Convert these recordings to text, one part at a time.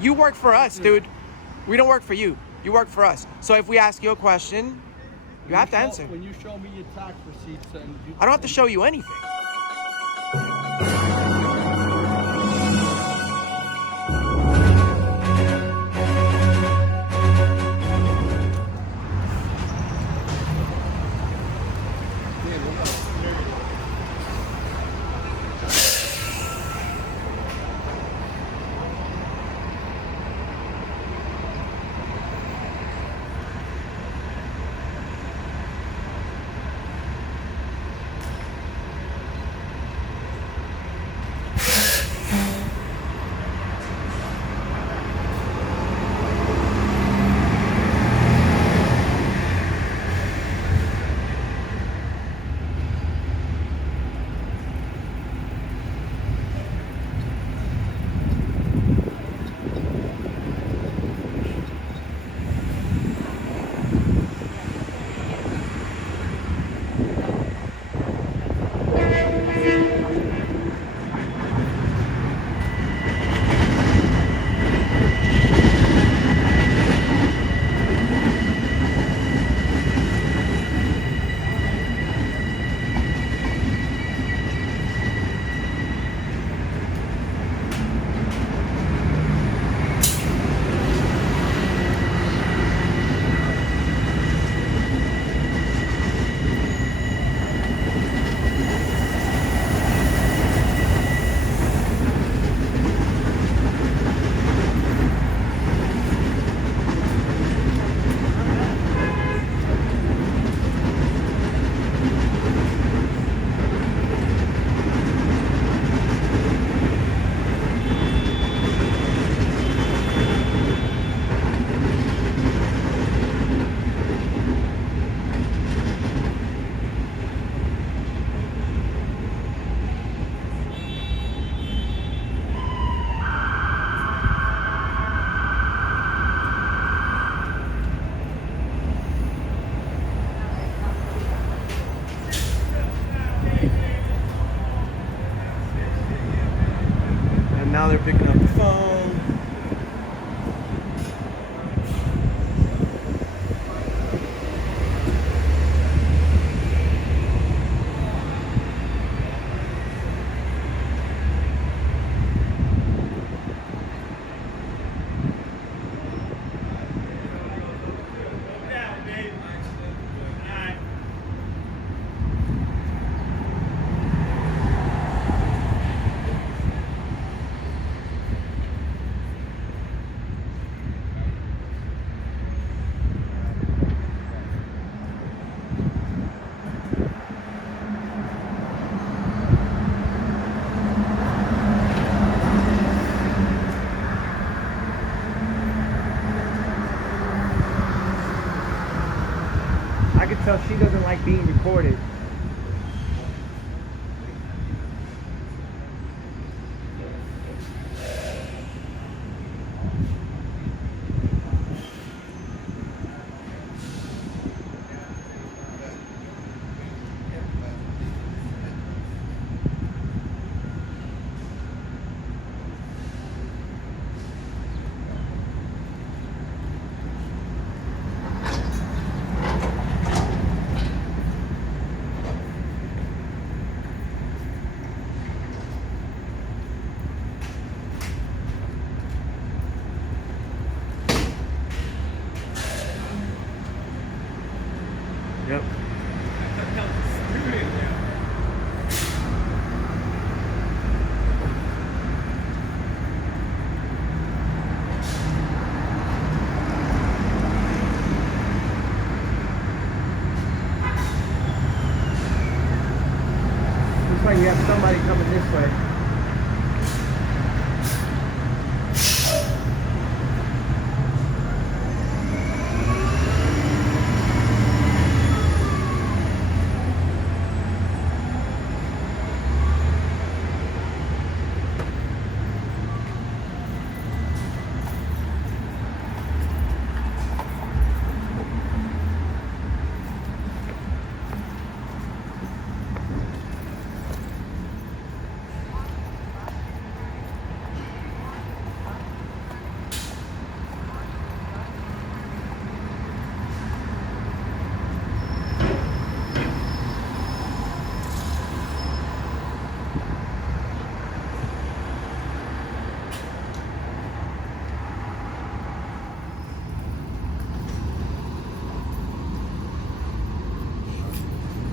You work for us, dude. We don't work for you. You work for us. So if we ask you a question, you have to answer. When you show me your tax receipts and I don't have to show you anything. And now they're picking up the phone. I can tell she doesn't like being recorded.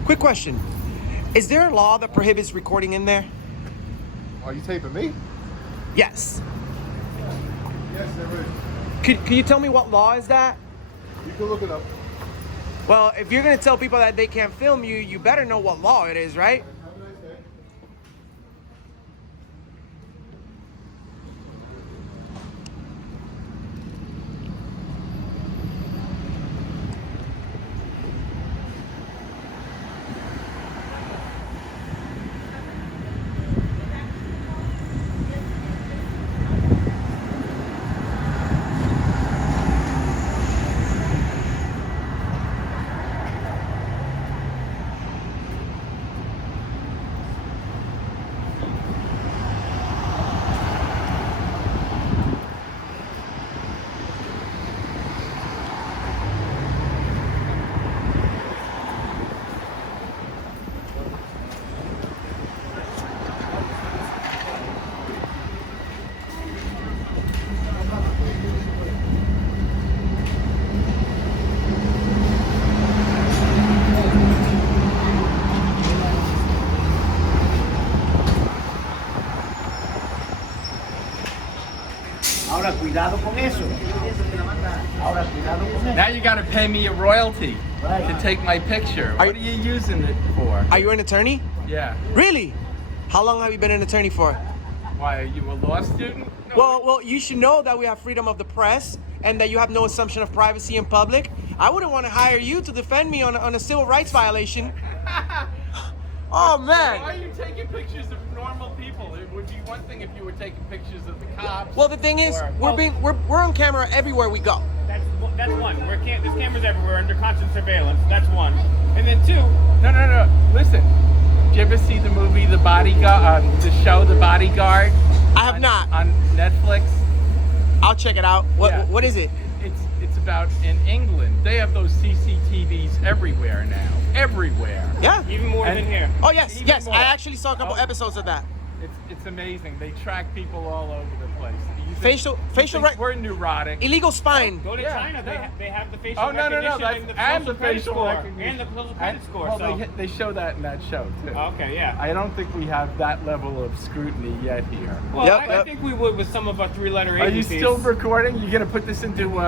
Quick question. Is there a law that prohibits recording in there? Are you taping me? Yes. Yes, there is. Can you tell me what law is that? You can look it up. Well, if you're going to tell people that they can't film you, you better know what law it is, right? Have a nice day. Ahora cuidado con eso. Ahora cuidado con eso. Now you gotta pay me a royalty to take my picture. What are you using it for? Are you an attorney? Yeah. Really? How long have you been an attorney for? Why, are you a law student? No. Well, you should know that we have freedom of the press and that you have no assumption of privacy in public. I wouldn't want to hire you to defend me on a civil rights violation. Oh, Why are man. you taking pictures of normal people? It would be one thing if you were taking pictures of the cops. Well, the thing is, or- we're on camera everywhere we go. That's one. There's cameras everywhere under constant surveillance. That's one. And then two, No. Listen. Did you ever see the movie The Bodyguard? The show The Bodyguard? I have not. On Netflix. I'll check it out. Yeah. What is it? It's about in England. They have those CCTVs everywhere now. Everywhere. Yeah. even more And- than here. Oh, yes, Even yes. more. I actually saw a couple Oh. episodes of that. It's amazing. They track people all over the place. You Facial think rec- we're neurotic. Illegal spine. Go to Yeah, China. yeah. They have the facial Oh, no. recognition That's, and the facial score recognition. and the social credit score. Well, So they show that in that show too. okay, yeah. I don't think we have that level of scrutiny yet here. Well, Yep, I yep. think we would with some of our three-letter Are you agencies. still recording? You gonna put this into?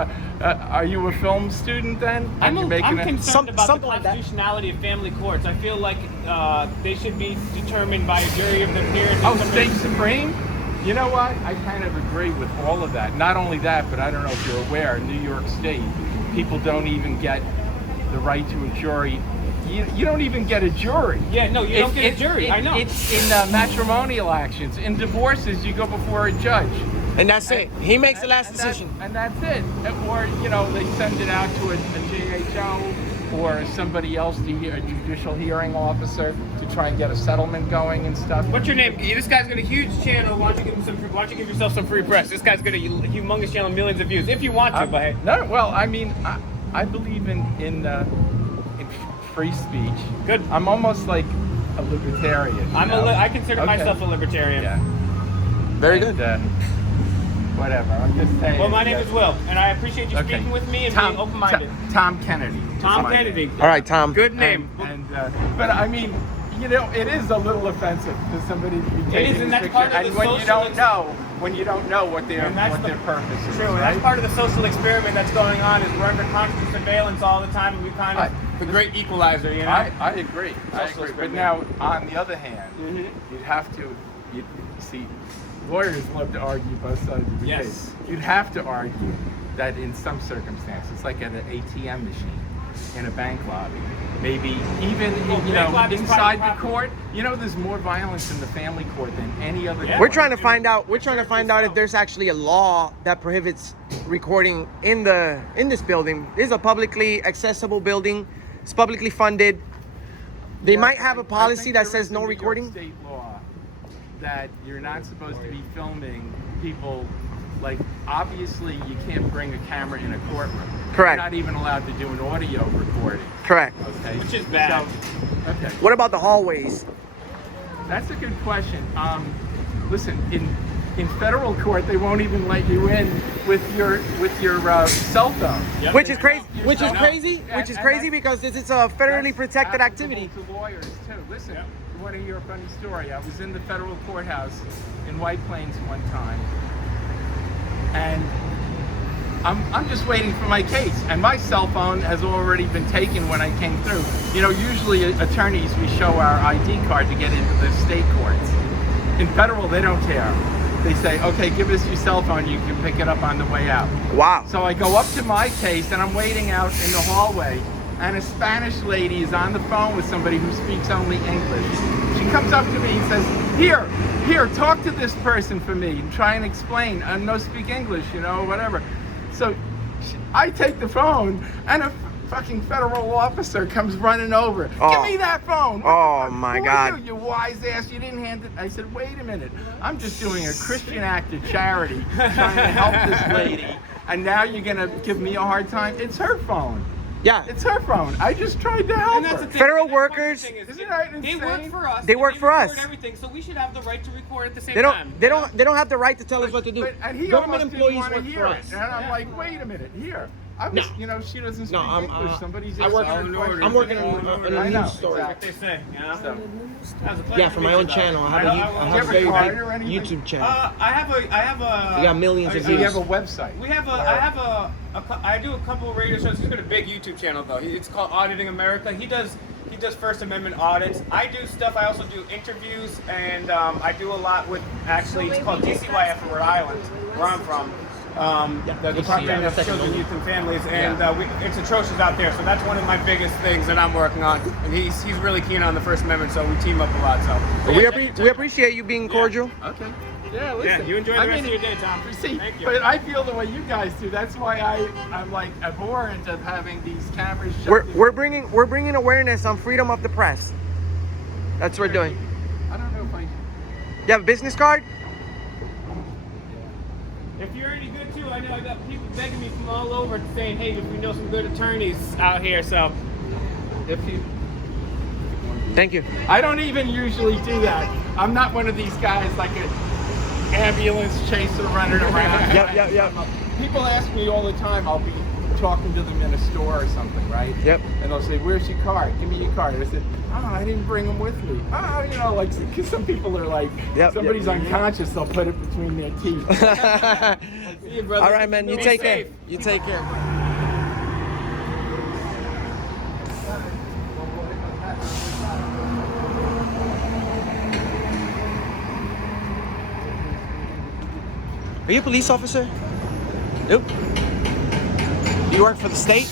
Are you a film student then? I'm And you're I'm making concerned about the something like that. constitutionality of family courts. I feel like they should be determined by a jury of their peers. and Oh, somebody- state supreme? You know what? I kind of agree with all of that. Not only that, but I don't know if you're aware, in New York State, people don't even get the right to a jury. You don't even get a jury. Yeah, no, you don't get a jury. I know. It's in matrimonial actions. In divorces, you go before a judge. And that's it. He makes the last And decision. that's it. Or, they send it out to a JHO or somebody else, a judicial hearing officer, to try and get a settlement going and stuff. What's your name? This guy's got a huge channel. Why don't you give yourself some free press? This guy's got a humongous channel, millions of views. If you want to, but hey. No, well, I mean, I believe in free speech. Good. I'm almost like a libertarian. I consider Okay. myself a libertarian. Yeah. Very And, good. Whatever. I'm just saying. Well, my name is Will, and I appreciate you Okay. speaking with me and being open-minded. Tom Kennedy. is Tom my Kennedy. name. All right, Tom. Good name. But I mean, it is a little offensive for somebody to be taking is, and this that's picture. part of And the when social you don't know what their And that's their purpose is. True, and right? that's part of the social experiment that's going on. Is we're under constant surveillance all the time, and we kind of the great equalizer, you know. I agree. I agree. But now, on the other hand, you'd have to, see, lawyers love to argue both sides of the Yes. case. You'd have to argue that in some circumstances, like at an ATM machine, in a bank lobby, maybe even bank lobby's inside private the court, there's more violence in the family court than any other court. We're trying to find out. We're trying to find out if there's actually a law that prohibits recording in this building. This is a publicly accessible building. It's publicly funded. They Yeah, might have I a policy think that there says is a no New York recording. State law that you're not supposed to be filming people. Like, obviously, you can't bring a camera in a courtroom. Correct. You're not even allowed to do an audio recording. Correct. Okay. Which is bad. So, okay. What about the hallways? That's a good question. Listen, in federal court, they won't even let you in with your cell phone. Yep. Which is crazy. You Which is know. crazy. And- Which is and crazy that's- because this is a federally That's protected applicable activity. to lawyers too. Listen, Yep. I want to hear a funny story. I was in the federal courthouse in White Plains one time, and I'm just waiting for my case, and my cell phone has already been taken when I came through. You know, usually attorneys, we show our ID card to get into the state courts. In federal, they don't care. They say, okay, give us your cell phone, you can pick it up on the way out. Wow. So I go up to my case, and I'm waiting out in the hallway, and a Spanish lady is on the phone with somebody who speaks only English. She comes up to me and says, here, talk to this person for me, and try and explain. I don't speak English, you know, whatever. So I take the phone, and a fucking federal officer comes running over. Oh. Give me that phone. What Oh, the fuck? my Who God. are you wise ass? You didn't hand it. I said, wait a minute. I'm just doing a Christian act of charity, trying to help this lady, and now you're gonna give me a hard time? It's her phone. Yeah. It's her phone. I just tried to help And that's her. the thing. Federal and that's part of the workers- thing is Isn't that they work insane? for us. They and work for record us. Everything, so we should have the right to record at the same They time. don't have the right to tell us what to do. And he Government almost didn't employees want to work hear for it. us. And I'm like, wait a minute, here. I was, No. you know, she doesn't speak No, I'm, English. Somebody's I just work asking on- questions. I'm working Oh, on no, a I news know, story. What exactly. they say, you know? So, That was a pleasure Yeah, to for my meet own you, though. channel. I I have a have a very card big or anything? YouTube channel. I have a. We got millions of so you views. have a website. I do a couple of radio shows. He's got a big YouTube channel though. It's called Auditing America. He does First Amendment audits. I do stuff. I also do interviews, and I do a lot with it's called DCYF in Rhode Island, where I'm from. The Department of Children, Youth, and Families, and it's atrocious out there. So that's one of my biggest things that I'm working on. And he's really keen on the First Amendment, so we team up a lot. So We appreciate you being cordial. Okay. Yeah, listen. Yeah, you enjoy the rest of your day, Tom. See, Thank you. but I feel the way you guys do. That's why I'm like abhorrent of having these cameras. We're bringing awareness on freedom of the press. That's what we're doing. I don't know if I. You have a business card? If you're any good too, I know I got people begging me from all over saying, hey, if we know some good attorneys out here, so. If you. Thank you. I don't even usually do that. I'm not one of these guys like an ambulance chaser running around. Yep. People ask me all the time. I'll be talking to them in a store or something, right? Yep. And they'll say, "Where's your card? Give me your card." I said, "Oh, I didn't bring them with me." Oh, you know, like because some people are like, somebody's unconscious, they'll put it between their teeth. See you, brother. All right, man. You Be take safe. care. You take care. Are you a police officer? Nope. Do you work for the state?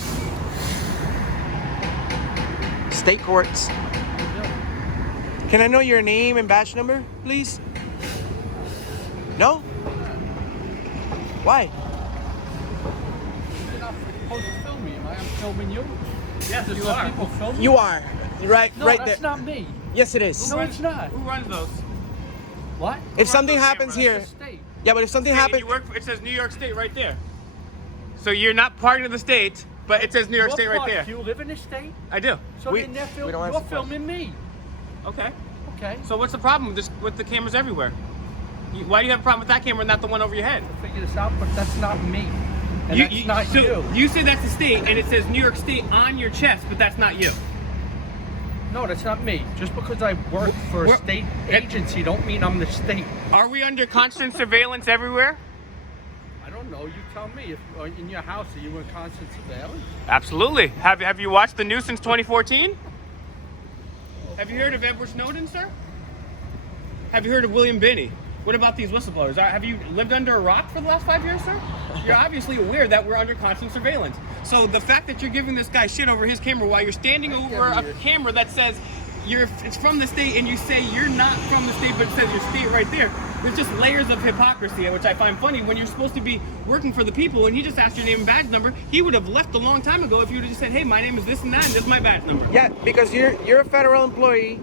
State courts. Can I know your name and badge number, please? No? Why? You're not supposed to film me. Am I filming you? Yes, You you let are. people film me? You are. Right, No, right that's there. not me. Yes, it is. No, it's not. Who runs those? What? If something those happens cameras? here, It's the state. yeah, but if something Hey, happens, you work for, it says New York State right there. So you're not part of the state, but it says New York What State right part? there. Do you live in the state? I do. So We- then we don't you're answer filming me. Okay. Okay. So what's the problem with the cameras everywhere? Why do you have a problem with that camera and not the one over your head? Figure this out, but that's not me. And that's not so you. You say that's the state, and it says New York State on your chest, but that's not you. No, that's not me. Just because I work for a We're- state agency don't mean I'm the state. Are we under constant surveillance everywhere? I don't know. You tell me. If in your house, are you in constant surveillance? Absolutely. Have you watched the news since 2014? Have you heard of Edward Snowden, sir? Have you heard of William Binney? What about these whistleblowers? Have you lived under a rock for the last 5 years, sir? You're obviously aware that we're under constant surveillance. So the fact that you're giving this guy shit over his camera while you're standing over a camera that says it's from the state and you say you're not from the state but it says your state right there, there's just layers of hypocrisy, which I find funny when you're supposed to be working for the people and he just asked your name and badge number. He would have left a long time ago if you would have just said, hey, my name is this and that and this is my badge number. yeah, because you're a federal employee.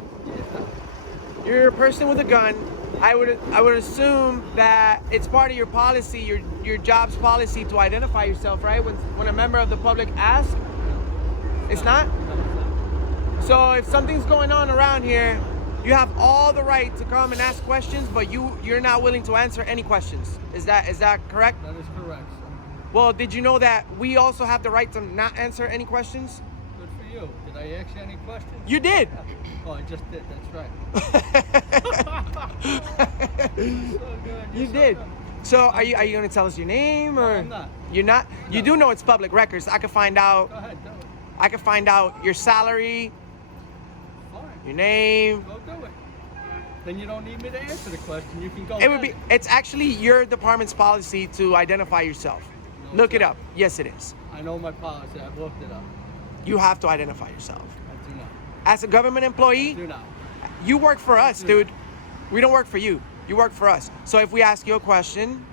You're a person with a gun. I would assume that it's part of your policy, your job's policy to identify yourself, right? When a member of the public asks, it's not. So if something's going on around here, You have all the right to come and ask questions, but you're not willing to answer any questions. Is that correct? That is correct, sir. Well, did you know that we also have the right to not answer any questions? Good for you. Did I ask you any questions? You did. Oh, I just did. That's right. You did. So are you going to tell us your name or? No, I'm not. You're not. You No. do know it's public records. I can find out. Go ahead, do it. I can find out your salary, Fine. your name. Go do it. Then you don't need me to answer the question. You can go. It would be. get It's actually your department's policy to identify yourself. No, Look it sir. up. Yes, it is. I know my policy. I've looked it up. You have to identify yourself. I do not. As a government employee, Do not. you work for us, do dude. We don't work for you. You work for us. So if we ask you a question,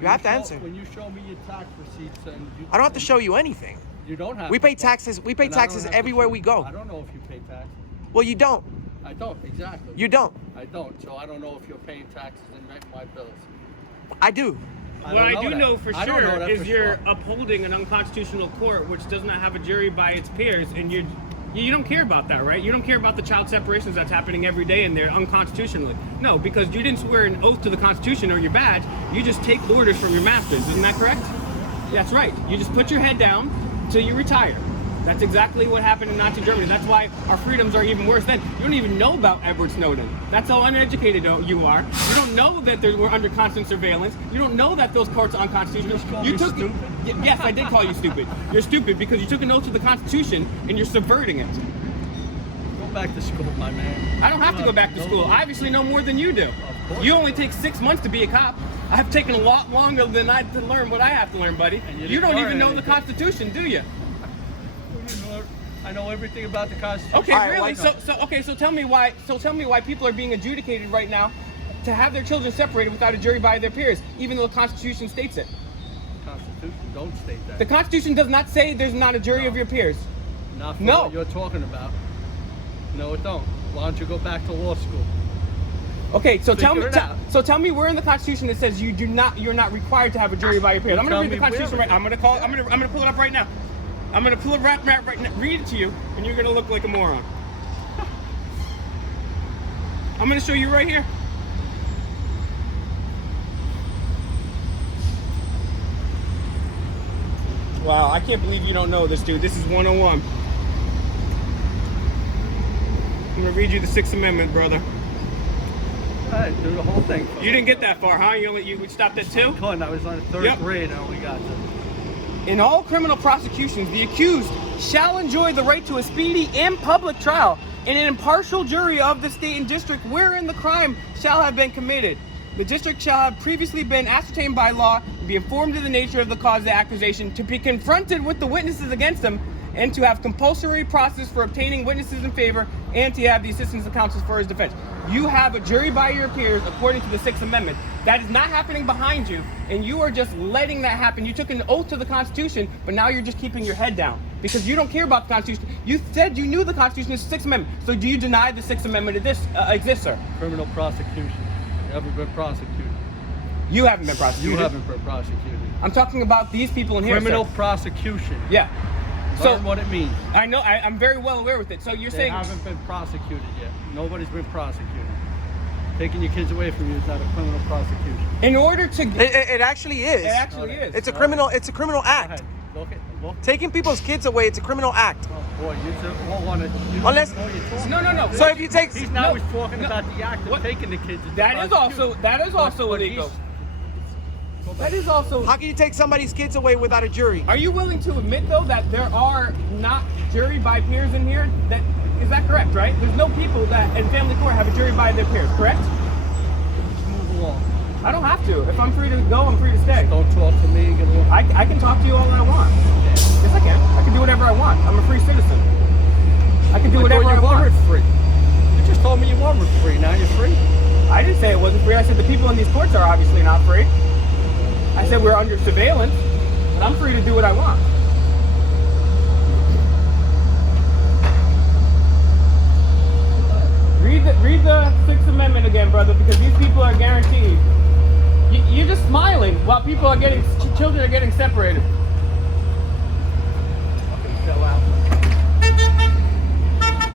you have to answer. When you show me your tax receipts and you, I don't have to show you anything. You don't have. We to pay show- taxes. We pay and I don't taxes have to everywhere show- we go. I don't know if you pay taxes. Well, you don't. I don't exactly. You don't. I don't. So I don't know if you're paying taxes and my bills. I do. I What don't I do that. know for I don't know sure that is for you're sure. upholding an unconstitutional court which does not have a jury by its peers, and you don't care about that, right? You don't care about the child separations that's happening every day in there unconstitutionally. No, because you didn't swear an oath to the Constitution or your badge. You just take orders from your masters. Isn't that correct? That's right. You just put your head down till you retire. That's exactly what happened in Nazi Germany. That's why our freedoms are even worse then. You don't even know about Edward Snowden. That's how uneducated you are. You don't know that we're under constant surveillance. You don't know that those courts are unconstitutional. You just called me stupid? Yes, I did call you stupid. You're stupid because you took an oath to the Constitution and you're subverting it. Go back to school, my man. I don't have to go back to school. I obviously know more than you do. course. You only take 6 months to be a cop. I've taken a lot longer than I to learn what I have to learn, buddy. And you You don't didn't even learn know the anything. Constitution, do you? I know everything about the Constitution. Okay, All right, really? why So tell me why people are being adjudicated right now to have their children separated without a jury by their peers, even though the Constitution states it. The Constitution don't state that. The Constitution does not say there's not a jury No. of your peers. Not for No. what you're talking about. No, it don't. Why don't you go back to law school? Okay, so tell me, Figure it out. so tell me where in the Constitution it says you're not required to have a jury by your peers. Well, I'm gonna tell read the me Constitution where. right. I'm gonna pull it up right now. I'm gonna pull it right now, read it to you, and you're gonna look like a moron. I'm gonna show you right here. Wow, I can't believe you don't know this, dude. This is 101. I'm gonna read you the Sixth Amendment, brother. All right, do the whole thing. You didn't get that far, huh? You stopped at 2? Colin, I was on third Yep. grade and I only got this. In all criminal prosecutions, the accused shall enjoy the right to a speedy and public trial in an impartial jury of the state and district wherein the crime shall have been committed. The district shall have previously been ascertained by law, be informed of the nature of the cause of the accusation, to be confronted with the witnesses against them, and to have compulsory process for obtaining witnesses in favor, and to have the assistance of counsel for his defense. You have a jury by your peers according to the Sixth Amendment. That is not happening behind you, and you are just letting that happen. You took an oath to the Constitution, but now you're just keeping your head down because you don't care about the Constitution. You said you knew the Constitution is the Sixth Amendment, so do you deny the Sixth Amendment exists, sir? Criminal prosecution. You haven't been prosecuted. You haven't been prosecuted. You haven't been prosecuted. I'm talking about these people in here, Criminal sir. prosecution. Yeah. Learn what it means. I know. I'm very well aware with it. So you're They saying haven't been prosecuted yet. Nobody's been prosecuted. Taking your kids away from you is not a criminal prosecution. in order to It actually is. it actually is. It's a criminal. It's a criminal Go act. ahead. Look. Taking people's kids away. It's a criminal act. Oh boy, you two all want to. Unless- No. So if you take, He's now No, he's talking no. about the act of What? taking the kids. That is also But illegal. he's- That is also. how can you take somebody's kids away without a jury? Are you willing to admit though that there are not jury by peers in here? That is that correct, right? There's no people that in family court have a jury by their peers, correct? Just move along. I don't have to. If I'm free to go, I'm free to stay. Don't talk to me. Get along. I can talk to you all I want. Yes, I can. I can do whatever I want. I'm a free citizen. I can do whatever I you want. weren't free. You just told me you weren't free. Now you're free. I didn't say it wasn't free. I said the people in these courts are obviously not free. I said we're under surveillance, but I'm free to do what I want. Read the Sixth Amendment again, brother, because these people are guaranteed. You're just smiling while people are children are getting separated.